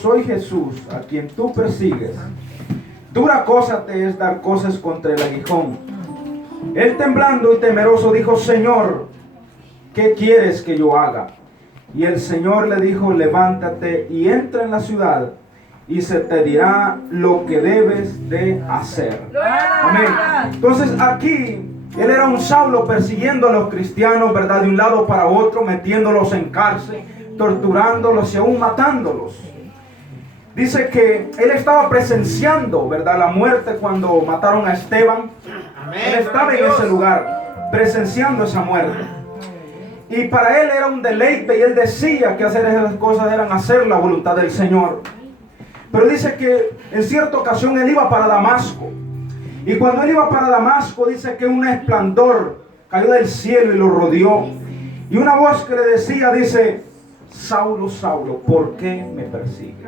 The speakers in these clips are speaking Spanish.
Soy Jesús, a quien tú persigues. Dura cosa te es dar cosas contra el aguijón. Él temblando y temeroso dijo: Señor, ¿qué quieres que yo haga? Y el Señor le dijo: levántate y entra en la ciudad, y se te dirá lo que debes de hacer. Amén. Entonces aquí él era un Saulo persiguiendo a los cristianos, ¿verdad? De un lado para otro, metiéndolos en cárcel, torturándolos y aún matándolos. Dice que él estaba presenciando, ¿verdad?, la muerte cuando mataron a Esteban. Él estaba en ese lugar, presenciando esa muerte. Y para él era un deleite, y él decía que hacer esas cosas eran hacer la voluntad del Señor. Pero dice que en cierta ocasión él iba para Damasco. Y cuando él iba para Damasco, dice que un resplandor cayó del cielo y lo rodeó. Y una voz que le decía, dice: Saulo, Saulo, ¿por qué me persigues?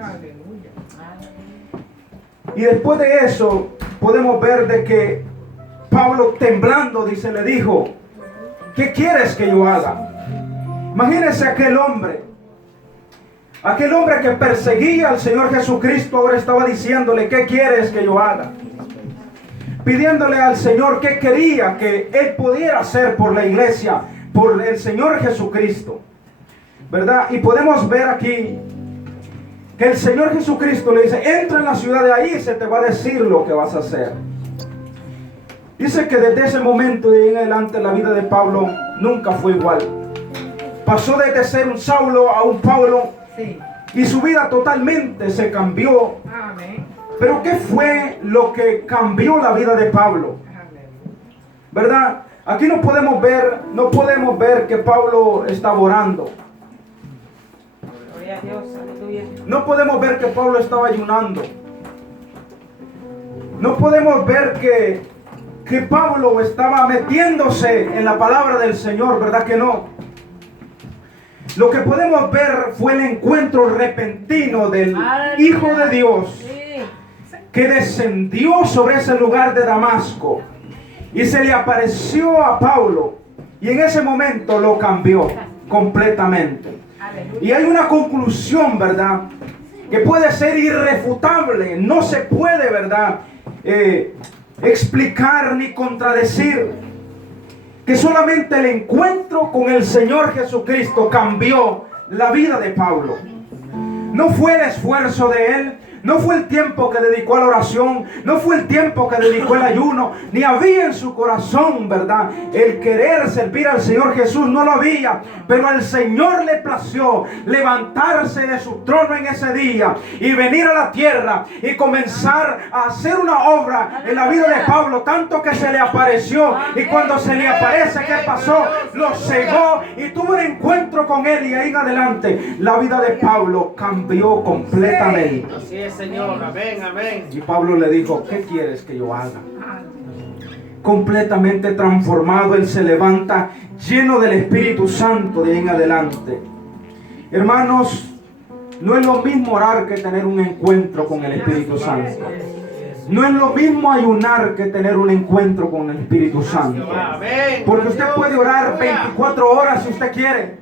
Y después de eso podemos ver de que Pablo, temblando, dice, le dijo: ¿qué quieres que yo haga? Imagínense aquel hombre que perseguía al Señor Jesucristo, ahora estaba diciéndole: ¿qué quieres que yo haga? Pidiéndole al Señor qué quería que Él pudiera hacer por la iglesia, por el Señor Jesucristo, ¿verdad? Y podemos ver aquí que el Señor Jesucristo le dice: entra en la ciudad, de ahí se te va a decir lo que vas a hacer. Dice que desde ese momento de ahí en adelante la vida de Pablo nunca fue igual. Pasó desde ser un Saulo a un Pablo, sí, y su vida totalmente se cambió. Amén. Pero ¿qué fue lo que cambió la vida de Pablo? ¿Verdad? Aquí no podemos ver que Pablo estaba orando. Gloria a Dios, aleluya. No podemos ver que Pablo estaba ayunando. No podemos ver que Pablo estaba metiéndose en la palabra del Señor, ¿verdad que no? Lo que podemos ver fue el encuentro repentino del Hijo de Dios, que descendió sobre ese lugar de Damasco y se le apareció a Pablo, y en ese momento lo cambió completamente. Y hay una conclusión, ¿verdad?, que puede ser irrefutable, no se puede, ¿verdad?, explicar ni contradecir, que solamente el encuentro con el Señor Jesucristo cambió la vida de Pablo. No fue el esfuerzo de él, no fue el tiempo que dedicó a la oración, no fue el tiempo que dedicó al ayuno, ni había en su corazón, ¿verdad?, el querer servir al Señor Jesús, no lo había. Pero al Señor le plació levantarse de su trono en ese día y venir a la tierra y comenzar a hacer una obra en la vida de Pablo, tanto que se le apareció. Y cuando se le aparece, ¿qué pasó? Lo cegó y tuvo un encuentro con él, y ahí en adelante la vida de Pablo cambió completamente. Así es, Señor. Amén, amén. Y Pablo le dijo: ¿qué quieres que yo haga? Completamente transformado, él se levanta lleno del Espíritu Santo de ahí en adelante. Hermanos, no es lo mismo orar que tener un encuentro con el Espíritu Santo. No es lo mismo ayunar que tener un encuentro con el Espíritu Santo. Porque usted puede orar 24 horas si usted quiere.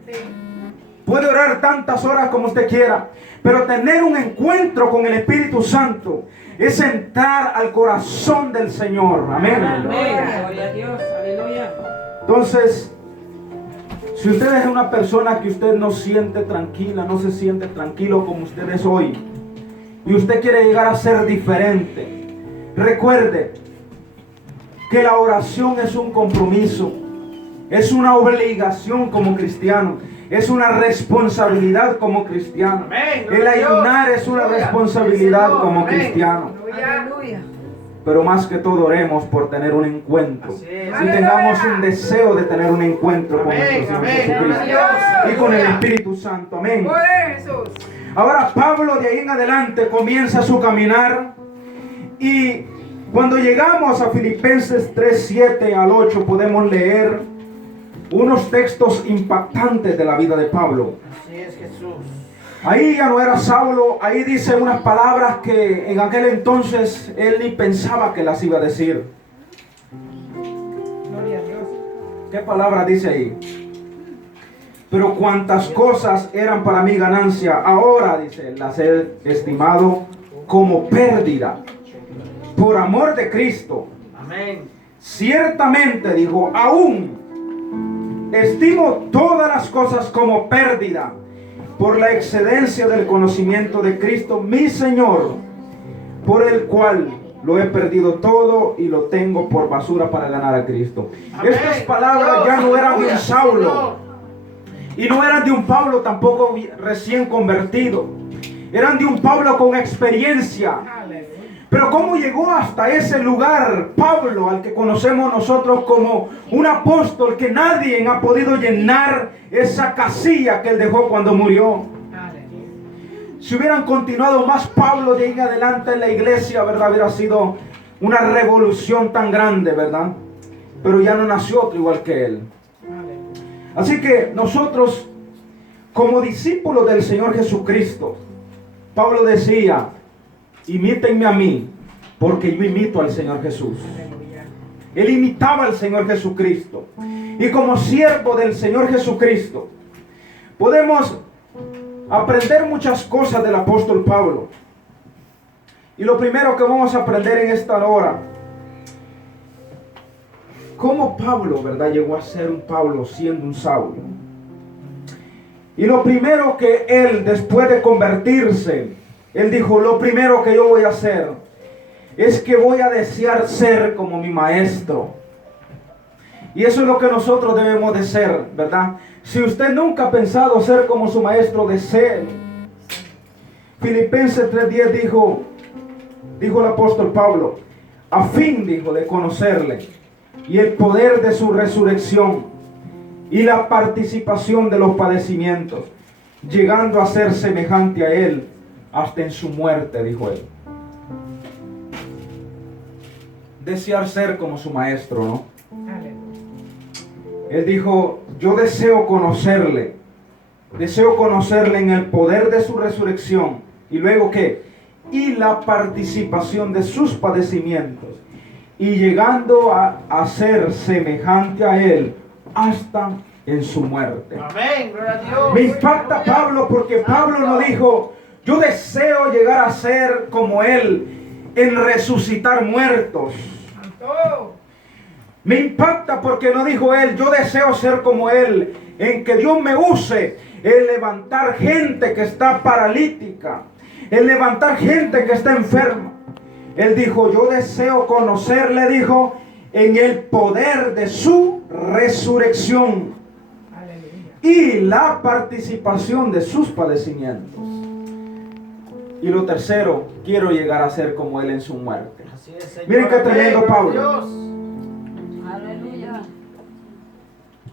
Puede orar tantas horas como usted quiera. Pero tener un encuentro con el Espíritu Santo es entrar al corazón del Señor. Amén. Gloria a Dios. Aleluya. Entonces, si usted es una persona que usted no siente tranquila, no se siente tranquilo como usted es hoy, y usted quiere llegar a ser diferente, recuerde que la oración es un compromiso, es una obligación como cristiano, es una responsabilidad como cristiano. El ayunar es una responsabilidad como cristiano. Pero más que todo oremos por tener un encuentro. Y tengamos un deseo de tener un encuentro con nuestro Señor Jesucristo y con el Espíritu Santo. Amén. Ahora Pablo de ahí en adelante comienza su caminar. Y cuando llegamos a Filipenses 3, 7 al 8 podemos leer unos textos impactantes de la vida de Pablo. Así es, Jesús. Ahí ya no era Saulo, ahí dice unas palabras que en aquel entonces él ni pensaba que las iba a decir. Gloria a Dios. ¿Qué palabra dice ahí? Pero cuantas cosas eran para mí ganancia, ahora, dice, las he estimado como pérdida por amor de Cristo. Amén. Ciertamente, dijo, aún estimo todas las cosas como pérdida por la excedencia del conocimiento de Cristo, mi Señor, por el cual lo he perdido todo y lo tengo por basura para ganar a Cristo. Amén. Estas palabras ya no eran de un Saulo y no eran de un Pablo tampoco recién convertido. Eran de un Pablo con experiencia. Pero ¿cómo llegó hasta ese lugar Pablo, al que conocemos nosotros como un apóstol, que nadie ha podido llenar esa casilla que él dejó cuando murió? Si hubieran continuado más Pablo de ahí en adelante en la iglesia, ¿verdad? Hubiera sido una revolución tan grande, ¿verdad? Pero ya no nació otro igual que él. Así que nosotros, como discípulos del Señor Jesucristo, Pablo decía, imítenme a mí, porque yo imito al Señor Jesús. Él imitaba al Señor Jesucristo. Y como siervo del Señor Jesucristo, podemos aprender muchas cosas del apóstol Pablo. Y lo primero que vamos a aprender en esta hora, cómo Pablo, ¿verdad?, llegó a ser un Pablo siendo un Saulo. Y lo primero que él, después de convertirse, él dijo, lo primero que yo voy a hacer es que voy a desear ser como mi maestro. Y eso es lo que nosotros debemos de ser, ¿verdad? Si usted nunca ha pensado ser como su maestro, desee. Filipenses 3:10 dijo el apóstol Pablo, a fin, dijo, de conocerle y el poder de su resurrección y la participación de los padecimientos, llegando a ser semejante a él hasta en su muerte, dijo él. Desear ser como su maestro, ¿no? Él dijo, yo deseo conocerle en el poder de su resurrección. Y luego, ¿qué? Y la participación de sus padecimientos. Y llegando a ser semejante a él hasta en su muerte. Amén, gloria a Dios. Me impacta Pablo porque Pablo no dijo, yo deseo llegar a ser como él en resucitar muertos. Me impacta porque no dijo él, yo deseo ser como él, en que Dios me use en levantar gente que está paralítica, en levantar gente que está enferma. Él dijo, yo deseo conocerle, dijo, en el poder de su resurrección y la participación de sus padecimientos. Y lo tercero, quiero llegar a ser como él en su muerte. Así es, Señor. Miren qué tremendo Amén, Pablo. Dios. Aleluya.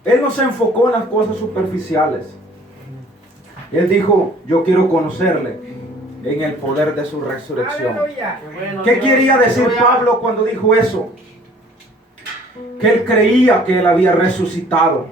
Él no se enfocó en las cosas superficiales. Él dijo, yo quiero conocerle en el poder de su resurrección. Qué bueno, ¿Qué Dios. quería decir Aleluya. Pablo cuando dijo eso? Que él creía que él había resucitado.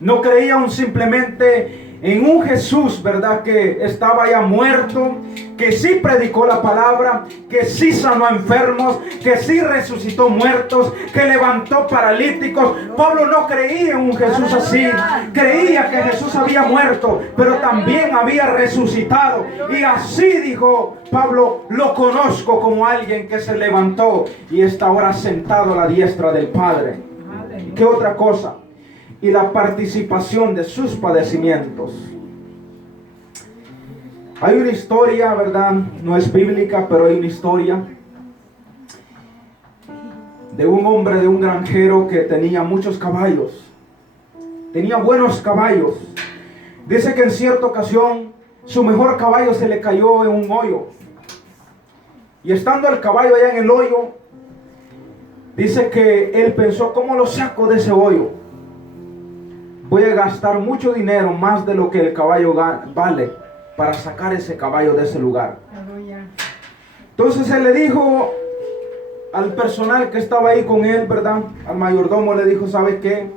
No creía simplemente en un Jesús, ¿verdad?, que estaba ya muerto, que sí predicó la palabra, que sí sanó a enfermos, que sí resucitó muertos, que levantó paralíticos. Pablo no creía en un Jesús así. Creía que Jesús había muerto, pero también había resucitado. Y así dijo Pablo, lo conozco como alguien que se levantó y está ahora sentado a la diestra del Padre. ¿Qué otra cosa? Y la participación de sus padecimientos. Hay una historia, ¿verdad? No es bíblica, pero hay una historia de un hombre, de un granjero que tenía muchos caballos. Tenía buenos caballos. Dice que en cierta ocasión su mejor caballo se le cayó en un hoyo. Y estando el caballo allá en el hoyo, dice que él pensó, ¿cómo lo saco de ese hoyo? Voy a gastar mucho dinero, más de lo que el caballo vale, para sacar ese caballo de ese lugar. Entonces él le dijo al personal que estaba ahí con él, ¿verdad?, al mayordomo, le dijo, ¿sabes qué?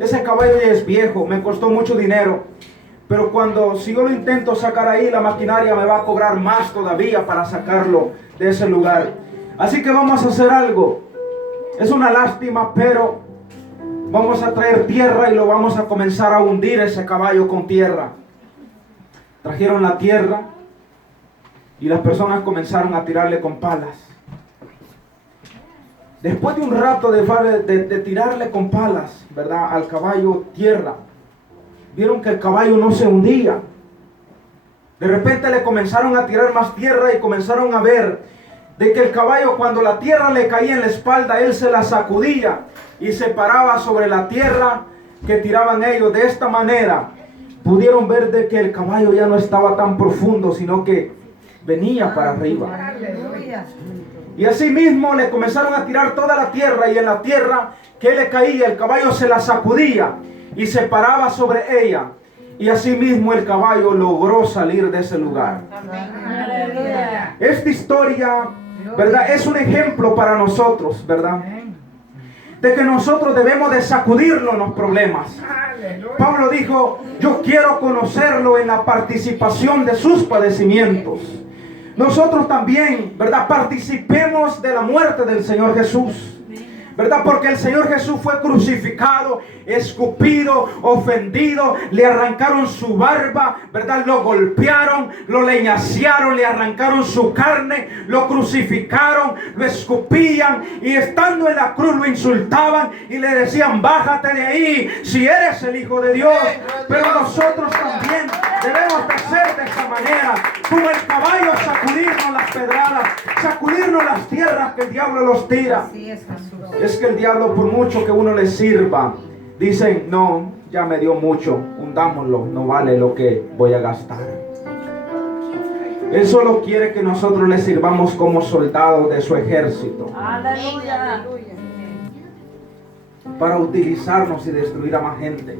Ese caballo ya es viejo, me costó mucho dinero, pero si yo lo intento sacar ahí, la maquinaria me va a cobrar más todavía para sacarlo de ese lugar. Así que vamos a hacer algo. Es una lástima, pero vamos a traer tierra y lo vamos a comenzar a hundir ese caballo con tierra. Trajeron la tierra y las personas comenzaron a tirarle con palas. Después de un rato de tirarle con palas, ¿verdad?, al caballo tierra, vieron que el caballo no se hundía. De repente le comenzaron a tirar más tierra y comenzaron a ver de que el caballo, cuando la tierra le caía en la espalda, él se la sacudía y se paraba sobre la tierra que tiraban ellos. De esta manera pudieron ver de que el caballo ya no estaba tan profundo, sino que venía para arriba. Aleluya. Y así mismo le comenzaron a tirar toda la tierra, y en la tierra que le caía, el caballo se la sacudía y se paraba sobre ella. Y así mismo el caballo logró salir de ese lugar. Aleluya. Esta historia, ¿verdad?, es un ejemplo para nosotros, ¿verdad?, de que nosotros debemos de sacudirnos los problemas. Pablo dijo: yo quiero conocerlo en la participación de sus padecimientos. Nosotros también, ¿verdad?, participemos de la muerte del Señor Jesús, ¿verdad? Porque el Señor Jesús fue crucificado, escupido, ofendido, le arrancaron su barba, ¿verdad? Lo golpearon, lo leñasearon, le arrancaron su carne, lo crucificaron, lo escupían, y estando en la cruz lo insultaban y le decían: bájate de ahí si eres el Hijo de Dios. Pero nosotros también debemos de hacer de esa manera, como el caballo, sacudirnos las pedradas, sacudirnos las tierras que el diablo los tira. Así es, Jesús. Es que el diablo, por mucho que uno le sirva, dicen: no, ya me dio mucho, hundámoslo, no vale lo que voy a gastar. Él solo quiere que nosotros le sirvamos como soldados de su ejército, Aleluya. para utilizarnos y destruir a más gente.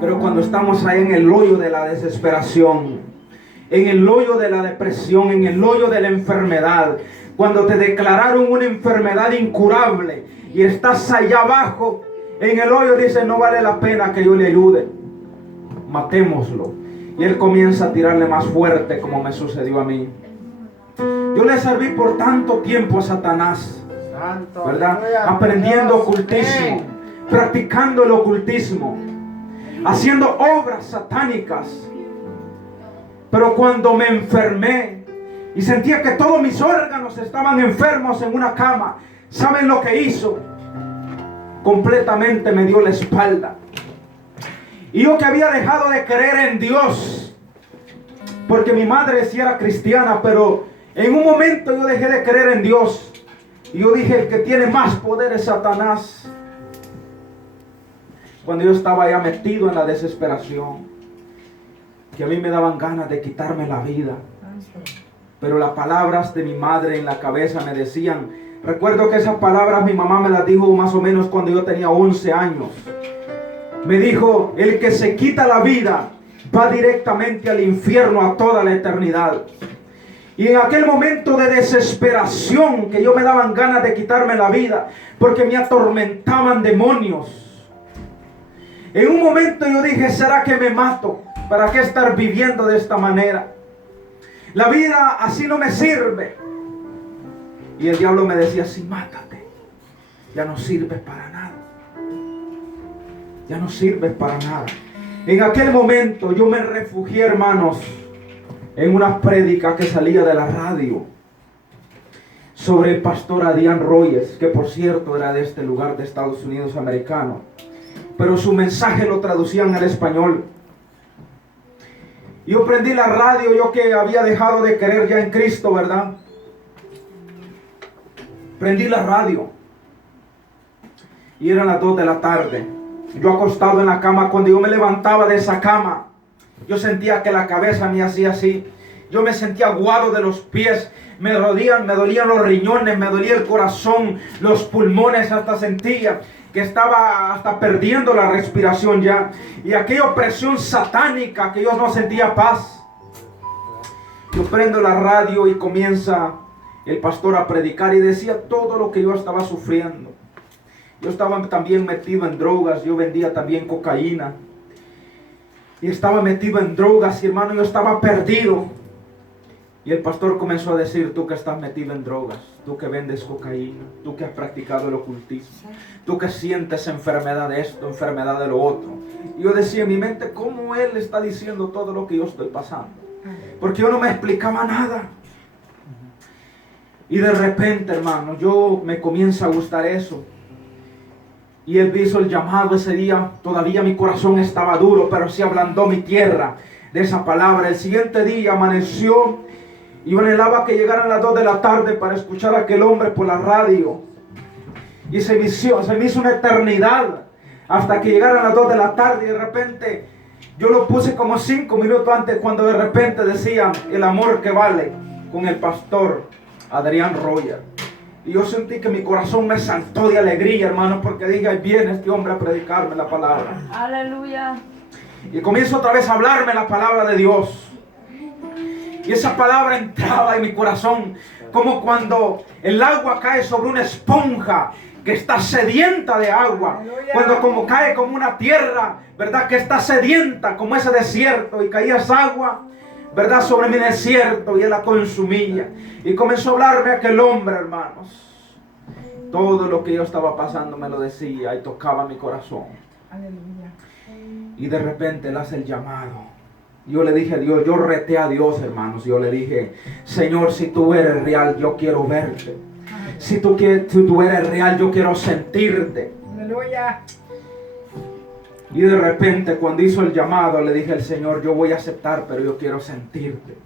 Pero cuando estamos ahí en el hoyo de la desesperación, en el hoyo de la depresión, en el hoyo de la enfermedad, cuando te declararon una enfermedad incurable y estás allá abajo en el hoyo, dice: no vale la pena que yo le ayude, matémoslo. Y él comienza a tirarle más fuerte, como me sucedió a mí. Yo le serví por tanto tiempo a Satanás, Santo, ¿verdad?, aleluya, aprendiendo Dios. ocultismo, practicando el ocultismo, haciendo obras satánicas. Pero cuando me enfermé y sentía que todos mis órganos estaban enfermos en una cama, ¿saben lo que hizo? Completamente me dio la espalda. Y yo, que había dejado de creer en Dios, porque mi madre sí era cristiana, pero en un momento yo dejé de creer en Dios. Y yo dije: el que tiene más poder es Satanás. Cuando yo estaba ya metido en la desesperación, que a mí me daban ganas de quitarme la vida. Pero las palabras de mi madre en la cabeza me decían, recuerdo que esas palabras mi mamá me las dijo más o menos cuando yo tenía 11 años. Me dijo: el que se quita la vida va directamente al infierno a toda la eternidad. Y en aquel momento de desesperación, que yo me daban ganas de quitarme la vida, porque me atormentaban demonios, en un momento yo dije: ¿será que me mato? ¿Para qué estar viviendo de esta manera? La vida así no me sirve. Y el diablo me decía: sí, mátate, ya no sirves para nada, ya no sirves para nada. En aquel momento yo me refugié, hermanos, en una prédica que salía de la radio sobre el pastor Adrián Rogers, que por cierto era de este lugar de Estados Unidos americano, pero su mensaje lo traducían al español. Yo prendí la radio, yo que había dejado de creer ya en Cristo, ¿verdad? Prendí la radio y eran las 2 de la tarde. Yo acostado en la cama, cuando yo me levantaba de esa cama, yo sentía que la cabeza me hacía así. Yo me sentía aguado de los pies, me dolían los riñones, me dolía el corazón, los pulmones, hasta sentía que estaba hasta perdiendo la respiración ya. Y aquella opresión satánica que yo no sentía paz. Yo prendo la radio y comienza el pastor a predicar y decía todo lo que yo estaba sufriendo. Yo estaba también metido en drogas, yo vendía también cocaína. Y estaba metido en drogas y, hermano, yo estaba perdido. Y el pastor comenzó a decir: tú que estás metido en drogas, tú que vendes cocaína, tú que has practicado el ocultismo, tú que sientes enfermedad de esto, enfermedad de lo otro. Y yo decía en mi mente: ¿cómo él está diciendo todo lo que yo estoy pasando? Porque yo no me explicaba nada. Y de repente, hermano, yo me comienza a gustar eso. Y él hizo el llamado ese día. Todavía mi corazón estaba duro, pero se ablandó mi tierra de esa palabra. El siguiente día amaneció y yo anhelaba que llegaran las 2 de la tarde para escuchar a aquel hombre por la radio. Y se me hizo una eternidad hasta que llegaran las 2 de la tarde. Y de repente yo lo puse como 5 minutos antes, cuando de repente decían: el amor que vale, con el pastor Adrián Royer. Y yo sentí que mi corazón me saltó de alegría, hermano, porque dije: ahí viene este hombre a predicarme la palabra. Aleluya. Y comienzo otra vez a hablarme la palabra de Dios. Y esa palabra entraba en mi corazón como cuando el agua cae sobre una esponja que está sedienta de agua. Cuando como cae como una tierra, ¿verdad?, que está sedienta como ese desierto, y caía esa agua, ¿verdad?, sobre mi desierto, y él la consumía. Y comenzó a hablarme aquel hombre, hermanos. Todo lo que yo estaba pasando me lo decía y tocaba mi corazón. Aleluya. Y de repente él hace el llamado. Yo le dije a Dios, yo reté a Dios, hermanos. Yo le dije: Señor, si tú eres real, yo quiero verte. Si tú eres real, yo quiero sentirte. Aleluya. Y de repente, cuando hizo el llamado, le dije al Señor: yo voy a aceptar, pero yo quiero sentirte.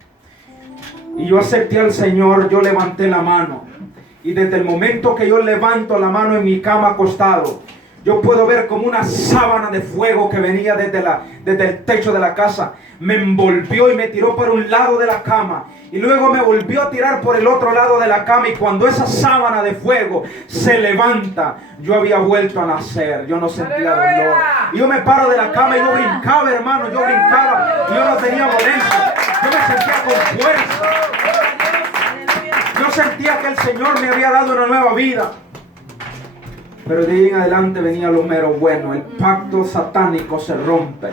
Y yo acepté al Señor. Yo levanté la mano. Y desde el momento que yo levanto la mano en mi cama acostado, yo puedo ver como una sábana de fuego que venía desde el techo de la casa. Me envolvió y me tiró por un lado de la cama. Y luego me volvió a tirar por el otro lado de la cama. Y cuando esa sábana de fuego se levanta, yo había vuelto a nacer. Yo no sentía dolor. Y yo me paro de la cama y yo brincaba, hermano. Yo brincaba. Y yo no tenía dolencia. Yo me sentía con fuerza. Yo sentía que el Señor me había dado una nueva vida. Pero de ahí en adelante venía lo mero bueno. El pacto satánico se rompe.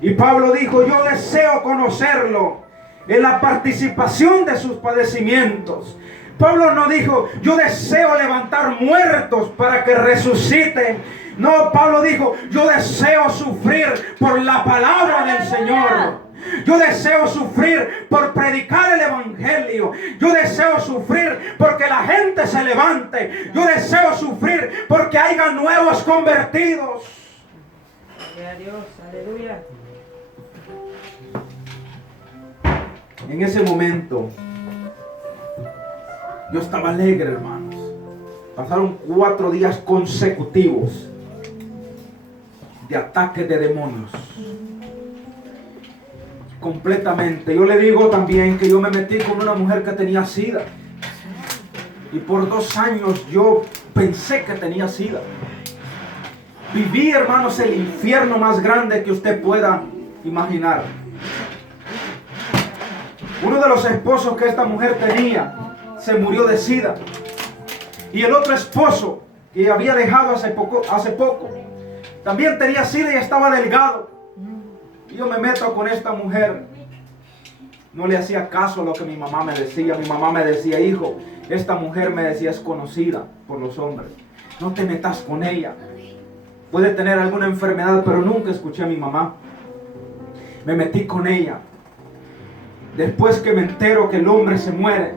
Y Pablo dijo: yo deseo conocerlo en la participación de sus padecimientos. Pablo no dijo: yo deseo levantar muertos para que resuciten. No, Pablo dijo: yo deseo sufrir por la palabra del Señor. Yo deseo sufrir por predicar el evangelio. Yo deseo sufrir porque la gente se levante. Yo deseo sufrir porque haya nuevos convertidos. Gloria a Dios. Aleluya. En ese momento yo estaba alegre, hermanos. Pasaron 4 días consecutivos de ataques de demonios. Completamente. Yo le digo también que yo me metí con una mujer que tenía SIDA. Y por 2 años yo pensé que tenía SIDA. Viví, hermanos, el infierno más grande que usted pueda imaginar. Uno de los esposos que esta mujer tenía se murió de SIDA. Y el otro esposo que había dejado hace poco también tenía SIDA y estaba delgado. Y yo me meto con esta mujer. No le hacía caso a lo que mi mamá me decía. Mi mamá me decía: hijo, esta mujer, me decía, es conocida por los hombres. No te metas con ella. Puede tener alguna enfermedad, pero nunca escuché a mi mamá. Me metí con ella. Después que me entero que el hombre se muere,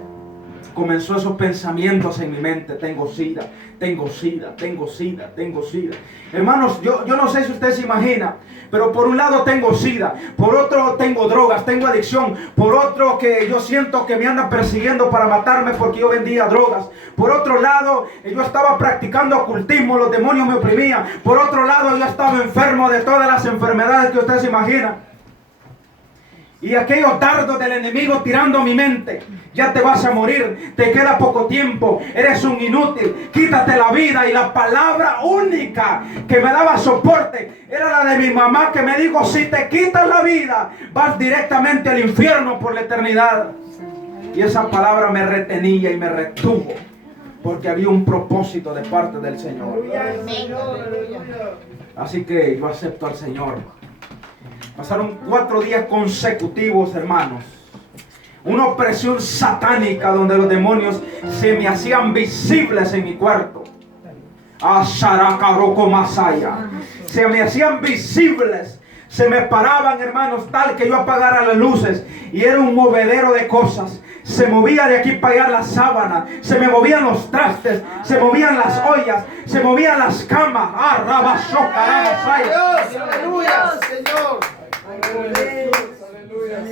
comenzó esos pensamientos en mi mente: tengo SIDA, tengo SIDA, tengo SIDA, tengo SIDA. Hermanos, yo no sé si usted se imagina, pero por un lado tengo SIDA, por otro tengo drogas, tengo adicción, por otro que yo siento que me andan persiguiendo para matarme porque yo vendía drogas, por otro lado yo estaba practicando ocultismo, los demonios me oprimían, por otro lado yo estaba enfermo de todas las enfermedades que usted se imagina. Y aquellos dardos del enemigo tirando a mi mente: ya te vas a morir, te queda poco tiempo, eres un inútil, quítate la vida. Y la palabra única que me daba soporte era la de mi mamá, que me dijo: si te quitas la vida, vas directamente al infierno por la eternidad. Y esa palabra me retenía y me retuvo, porque había un propósito de parte del Señor. Así que yo acepto al Señor. Pasaron 4 días consecutivos, hermanos, Una opresión satánica donde los demonios se me hacían visibles en mi cuarto. Se me hacían visibles. Se me paraban, hermanos, tal que yo apagara las luces. Y era un movedero de cosas. Se movía de aquí para allá la sábana. Se me movían los trastes. Se movían las ollas. Se movían las camas. Aleluya, Señor.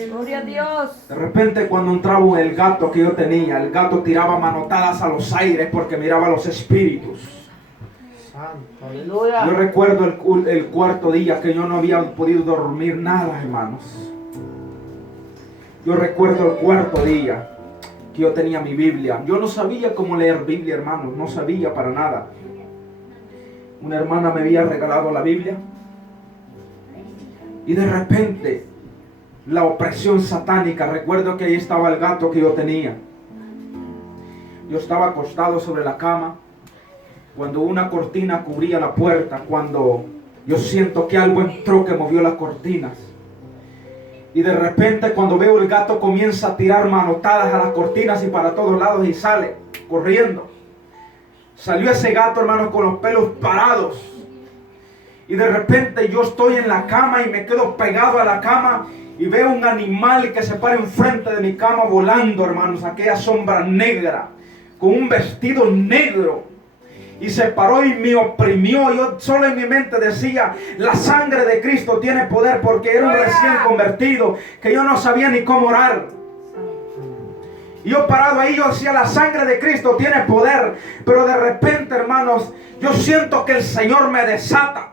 Gloria a Dios. De repente, cuando entraba el gato que yo tenía, el gato tiraba manotadas a los aires porque miraba los espíritus. Santo, aleluya. Yo recuerdo el cuarto día que yo no había podido dormir nada, hermanos. Yo recuerdo el cuarto día que yo tenía mi Biblia. Yo no sabía cómo leer Biblia, hermanos. No sabía para nada. Una hermana me había regalado la Biblia. Y de repente, la opresión satánica. Recuerdo que ahí estaba el gato que yo tenía. Yo estaba acostado sobre la cama. Cuando una cortina cubría la puerta. Cuando yo siento que algo entró que movió las cortinas. Y de repente cuando veo el gato comienza a tirar manotadas a las cortinas y para todos lados y sale corriendo. Salió ese gato, hermanos, con los pelos parados. Y de repente yo estoy en la cama y me quedo pegado a la cama y veo un animal que se para enfrente de mi cama volando, hermanos, aquella sombra negra, con un vestido negro. Y se paró y me oprimió. Yo solo en mi mente decía, la sangre de Cristo tiene poder, porque era un recién convertido, que yo no sabía ni cómo orar. Y yo parado ahí, yo decía, la sangre de Cristo tiene poder. Pero de repente, hermanos, yo siento que el Señor me desata.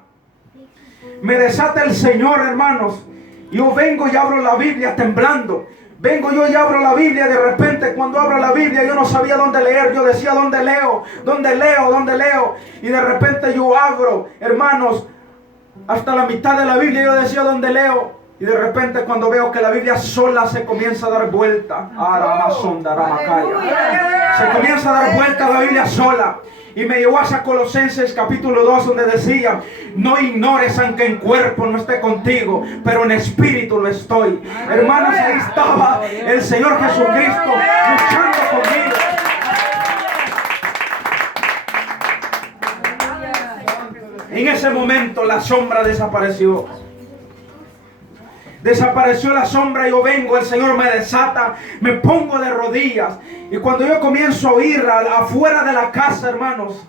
Me desata el Señor, hermanos. Yo vengo y abro la Biblia temblando. Vengo yo y abro la Biblia. De repente cuando abro la Biblia yo no sabía dónde leer. Yo decía, ¿dónde leo? ¿Dónde leo? ¿Dónde leo? Y de repente yo abro, hermanos, hasta la mitad de la Biblia yo decía, ¿dónde leo? Y de repente cuando veo que la Biblia sola se comienza a dar vuelta. Se comienza a dar vuelta la Biblia sola. Y me llevó hasta Colosenses capítulo 2, donde decía, no ignores aunque en cuerpo no esté contigo, pero en espíritu lo estoy. Hermanos, ahí estaba el Señor Jesucristo luchando conmigo. En ese momento la sombra desapareció. Desapareció la sombra, yo vengo, el Señor me desata, me pongo de rodillas. Y cuando yo comienzo a oír afuera de la casa, hermanos,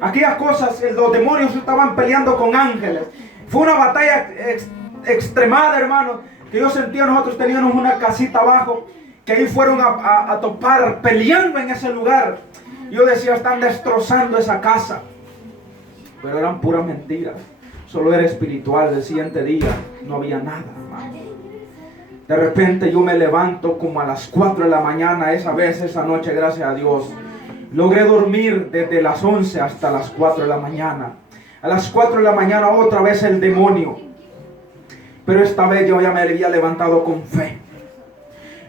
aquellas cosas, los demonios estaban peleando con ángeles. Fue una batalla extremada, hermanos, que yo sentía. Nosotros teníamos una casita abajo, que ahí fueron a topar, peleando en ese lugar. Yo decía, están destrozando esa casa. Pero eran puras mentiras. Solo era espiritual. El siguiente día no había nada, hermano. De repente yo me levanto como a las 4 de la mañana. Esa noche, gracias a Dios, logré dormir desde las 11 hasta las 4 de la mañana. A las 4 de la mañana otra vez el demonio. Pero esta vez yo ya me había levantado con fe.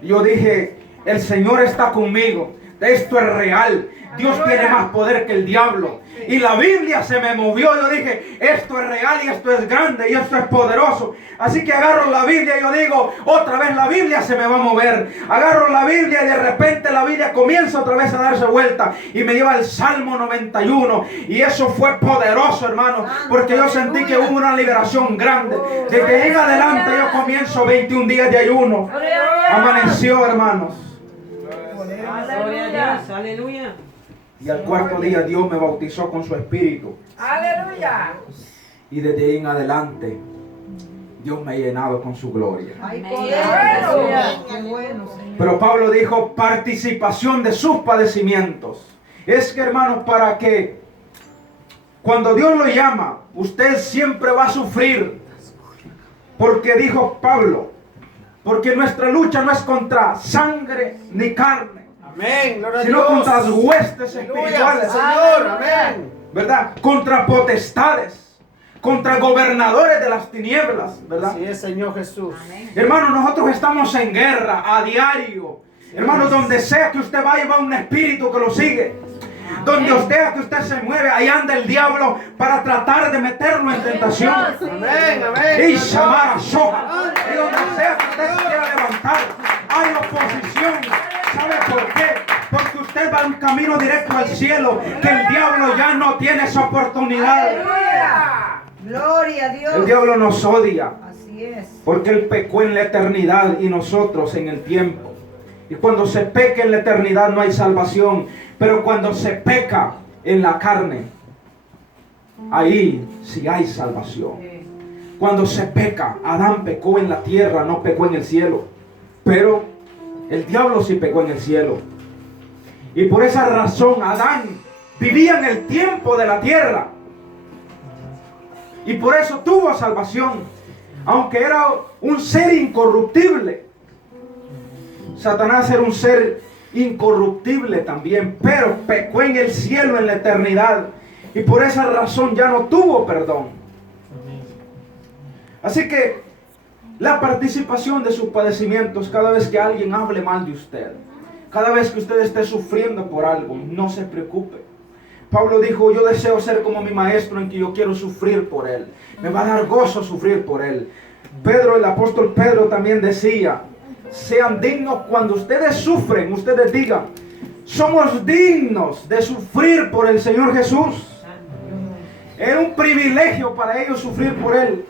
Yo dije, el Señor está conmigo. Esto es real. Dios tiene más poder que el diablo. Y la Biblia se me movió. Yo dije, esto es real y esto es grande y esto es poderoso. Así que agarro la Biblia y yo digo, otra vez la Biblia se me va a mover. Agarro la Biblia y de repente la Biblia comienza otra vez a darse vuelta. Y me lleva al Salmo 91. Y eso fue poderoso, hermano. Porque yo sentí que hubo una liberación grande. Desde ahí en adelante yo comienzo 21 días de ayuno. Amaneció, hermanos. Aleluya. Aleluya. Y al cuarto día Dios me bautizó con su espíritu. Aleluya. Y desde ahí en adelante Dios me ha llenado con su gloria. Ay, Qué bueno, Señor. Pero Pablo dijo, participación de sus padecimientos. Es que, hermanos, para que cuando Dios lo llama, usted siempre va a sufrir. Porque dijo Pablo, porque nuestra lucha no es contra sangre ni carne, Amén. Gloria a sino Dios. contra las huestes Aleluya, espirituales, Señor. Amén. ¿verdad? Contra potestades, contra gobernadores de las tinieblas, ¿verdad? Así es, Señor Jesús. Hermanos, nosotros estamos en guerra a diario. Hermanos, donde sea que usted vaya, va un espíritu que lo sigue. Donde sea que usted se mueve, ahí anda el diablo para tratar de meterlo en tentación. Amén, amén. Y llamar a soja. Y donde sea que usted se quiera levantar, hay oposición. ¿Sabe por qué? Porque usted va un camino directo al cielo, que el diablo ya no tiene esa oportunidad. Aleluya. Gloria a Dios. El diablo nos odia, Así es. porque él pecó en la eternidad y nosotros en el tiempo. Y cuando se peca en la eternidad no hay salvación, pero cuando se peca en la carne, ahí sí hay salvación. Cuando se peca, Adán pecó en la tierra, no pecó en el cielo, pero el diablo sí pecó en el cielo. Y por esa razón Adán vivía en el tiempo de la tierra, y por eso tuvo salvación, aunque era un ser incorruptible. Satanás era un ser incorruptible también, pero pecó en el cielo, en la eternidad, y por esa razón ya no tuvo perdón. Así que la participación de sus padecimientos, cada vez que alguien hable mal de usted, cada vez que usted esté sufriendo por algo, no se preocupe. Pablo dijo: yo deseo ser como mi maestro, en que yo quiero sufrir por él. Me va a dar gozo sufrir por él. Pedro, el apóstol Pedro también decía: sean dignos cuando ustedes sufren, ustedes digan: somos dignos de sufrir por el Señor Jesús. Era un privilegio para ellos sufrir por él.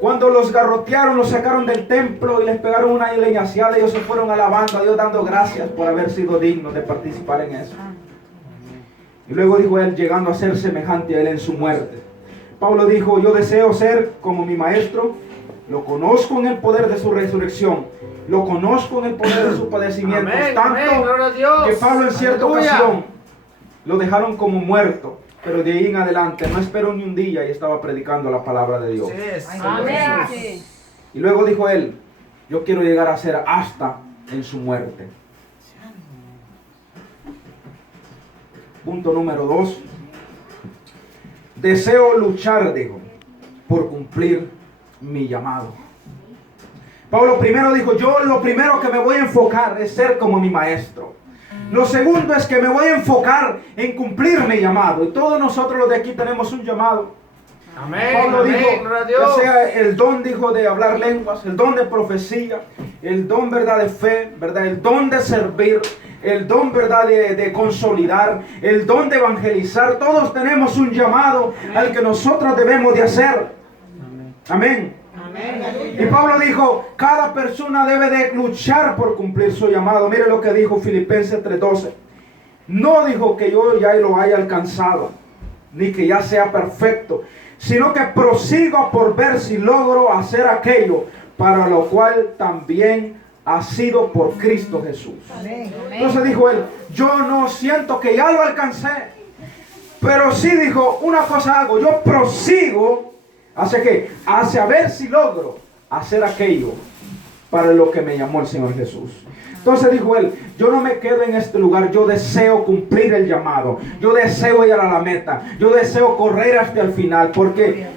Cuando los garrotearon, los sacaron del templo y les pegaron una leñaciada, ellos se fueron alabando a Dios, dando gracias por haber sido dignos de participar en eso. Y luego dijo él, llegando a ser semejante a él en su muerte. Pablo dijo: yo deseo ser como mi maestro. Lo conozco en el poder de su resurrección, lo conozco en el poder de sus padecimientos. Amén, Tanto amén, gloria a Dios. que Pablo en cierta Aleluya. ocasión lo dejaron como muerto, pero de ahí en adelante no esperó ni un día y estaba predicando la palabra de Dios. Así es. Amén. Y luego dijo él: yo quiero llegar a ser hasta en su muerte. Punto número 2. Deseo luchar, dijo, por cumplir mi llamado. Pablo primero dijo: yo lo primero que me voy a enfocar es ser como mi maestro. Lo segundo es que me voy a enfocar en cumplir mi llamado. Y todos nosotros los de aquí tenemos un llamado. Amén. Pablo Amén, dijo, gloria a ya Dios. sea el don, dijo, de hablar lenguas, el don de profecía, el don, verdad, de fe, verdad, el don de servir, el don, verdad, de consolidar, el don de evangelizar. Todos tenemos un llamado al que nosotros debemos de hacer. Amén. Y Pablo dijo: cada persona debe de luchar por cumplir su llamado. Mire lo que dijo Filipenses 3:12. No dijo que yo ya lo haya alcanzado, ni que ya sea perfecto, sino que prosigo por ver si logro hacer aquello para lo cual también ha sido por Cristo Jesús. Amén. Entonces dijo él: yo no siento que ya lo alcancé, pero sí, dijo, una cosa hago: yo prosigo hacia ver si logro hacer aquello para lo que me llamó el Señor Jesús. Entonces dijo él: yo no me quedo en este lugar, yo deseo cumplir el llamado, yo deseo llegar a la meta, yo deseo correr hasta el final, porque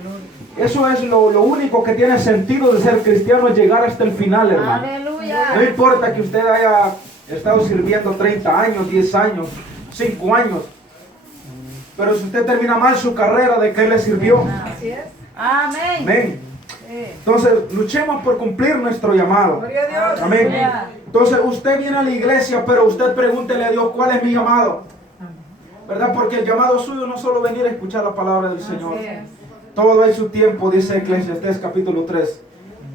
eso es lo único que tiene sentido de ser cristiano, es llegar hasta el final, hermano. Aleluya. No importa que usted haya estado sirviendo 30 años, 10 años, 5 años, pero si usted termina mal su carrera, ¿de qué le sirvió? Así es. Amén. Amén. Entonces, luchemos por cumplir nuestro llamado. Gloria a Dios. Amén. Aleluya. Entonces, usted viene a la iglesia, pero usted pregúntele a Dios: ¿cuál es mi llamado? ¿Verdad? Porque el llamado suyo no es solo venir a escuchar la palabra del Señor. Así es. Todo es su tiempo, dice Eclesiastés capítulo 3.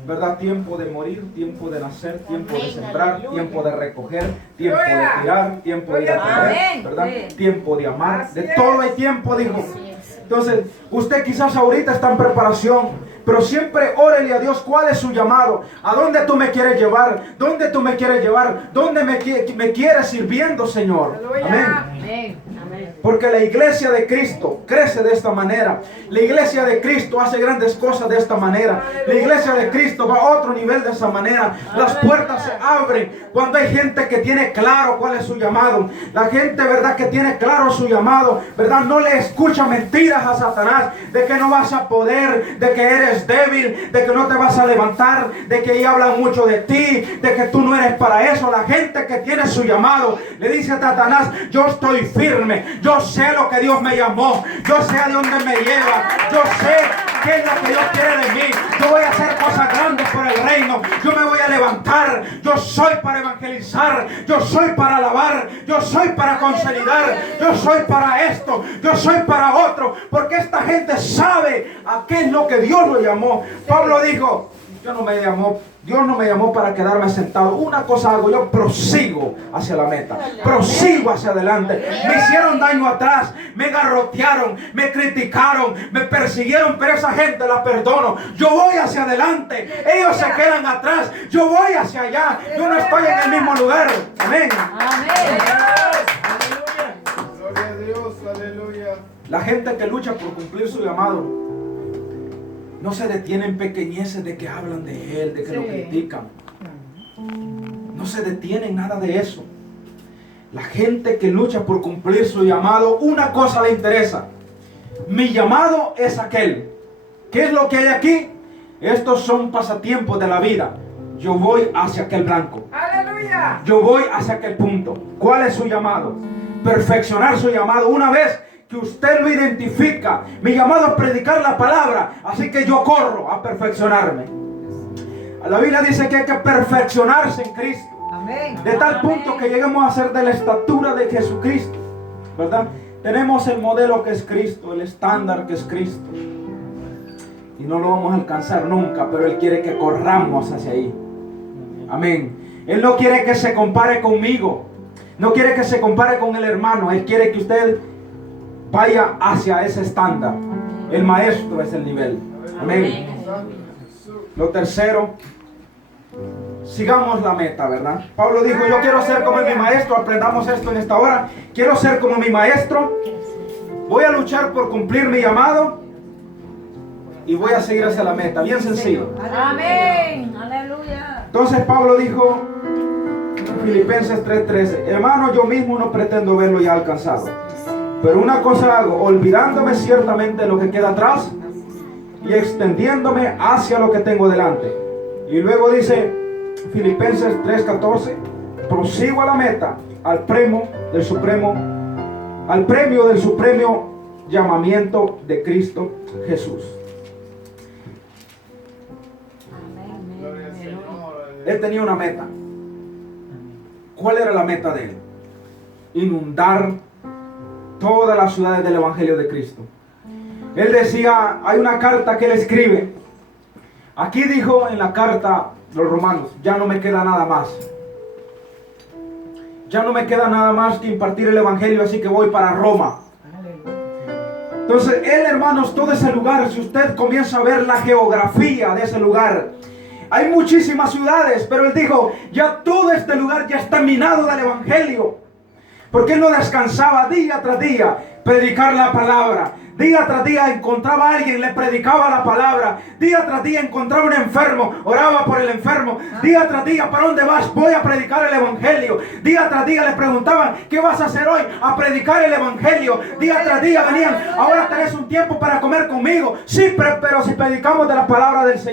¿Verdad? Tiempo de morir, tiempo de nacer, tiempo de sembrar, tiempo de recoger, tiempo de tirar, tiempo de ir a comer, Amén. ¿verdad? Sí. Tiempo de amar, Así de es. todo hay tiempo, dijo. Entonces, usted quizás ahorita está en preparación, pero siempre órele a Dios: ¿cuál es su llamado? ¿A dónde tú me quieres llevar? ¿Dónde tú me quieres llevar? ¿Dónde me quieres sirviendo, Señor? Amén. Amén. Porque la iglesia de Cristo crece de esta manera. La iglesia de Cristo hace grandes cosas de esta manera. La iglesia de Cristo va a otro nivel de esa manera. Las puertas se abren cuando hay gente que tiene claro cuál es su llamado. La gente, verdad, que tiene claro su llamado, verdad, no le escucha mentiras a Satanás de que no vas a poder, de que eres débil, de que no te vas a levantar, de que ahí hablan mucho de ti, de que tú no eres para eso. La gente que tiene su llamado le dice a Satanás: yo estoy firme, yo sé lo que Dios me llamó, yo sé a dónde me lleva, yo sé qué es lo que Dios quiere de mí. Yo voy a hacer cosas grandes por el reino. Yo me voy a levantar. Yo soy para evangelizar. Yo soy para alabar. Yo soy para consolidar. Yo soy para esto. Yo soy para otro. Porque esta gente sabe a qué es lo que Dios lo llamó. Pablo dijo, Dios no me llamó para quedarme sentado. Una cosa hago, yo prosigo hacia la meta. Prosigo hacia adelante. Me hicieron daño atrás. Me garrotearon. Me criticaron. Me persiguieron. Pero esa gente la perdono. Yo voy hacia adelante. Ellos se quedan atrás. Yo voy hacia allá. Yo no estoy en el mismo lugar. Amén. Gloria a Dios, aleluya. La gente que lucha por cumplir su llamado no se detiene en pequeñeces de que hablan de él, de que lo critican. No se detiene en nada de eso. La gente que lucha por cumplir su llamado, una cosa le interesa. Mi llamado es aquel. ¿Qué es lo que hay aquí? Estos son pasatiempos de la vida. Yo voy hacia aquel blanco. Aleluya. Yo voy hacia aquel punto. ¿Cuál es su llamado? Perfeccionar su llamado. Una vez que usted lo identifica, mi llamado es predicar la palabra, así que yo corro a perfeccionarme. La Biblia dice que hay que perfeccionarse en Cristo. Amén. De tal punto que lleguemos a ser de la estatura de Jesucristo, ¿verdad? Tenemos el modelo que es Cristo, el estándar que es Cristo. Y no lo vamos a alcanzar nunca, pero Él quiere que corramos hacia ahí. Amén. Él no quiere que se compare conmigo. No quiere que se compare con el hermano. Él quiere que usted vaya hacia ese estándar. El maestro es el nivel. Amén. Lo tercero, sigamos la meta, ¿verdad? Pablo dijo, yo quiero ser como mi maestro. Aprendamos esto en esta hora. Quiero ser como mi maestro. Voy a luchar por cumplir mi llamado. Y voy a seguir hacia la meta. Bien sencillo. Amén. Aleluya. Entonces Pablo dijo, Filipenses 3:13, hermano, yo mismo no pretendo verlo ya alcanzado. Pero una cosa hago, olvidándome ciertamente de lo que queda atrás y extendiéndome hacia lo que tengo delante. Y luego dice Filipenses 3:14, prosigo a la meta, al premio del supremo llamamiento de Cristo Jesús. Gloria al Señor. Él tenía una meta. ¿Cuál era la meta de él? Inundar todas las ciudades del Evangelio de Cristo. Él decía, hay una carta que él escribe. Aquí dijo en la carta los romanos, ya no me queda nada más. Ya no me queda nada más que impartir el Evangelio, así que voy para Roma. Entonces él, hermanos, todo ese lugar, si usted comienza a ver la geografía de ese lugar, hay muchísimas ciudades, pero él dijo, ya todo este lugar ya está minado del Evangelio. Porque él no descansaba día tras día predicar la palabra. Día tras día encontraba a alguien, le predicaba la palabra. Día tras día encontraba un enfermo, oraba por el enfermo. Día tras día, ¿para dónde vas? Voy a predicar el Evangelio. Día tras día le preguntaban, ¿qué vas a hacer hoy? A predicar el Evangelio. Día tras día venían, ahora tenés un tiempo para comer conmigo. Sí, pero si predicamos de la palabra del Señor.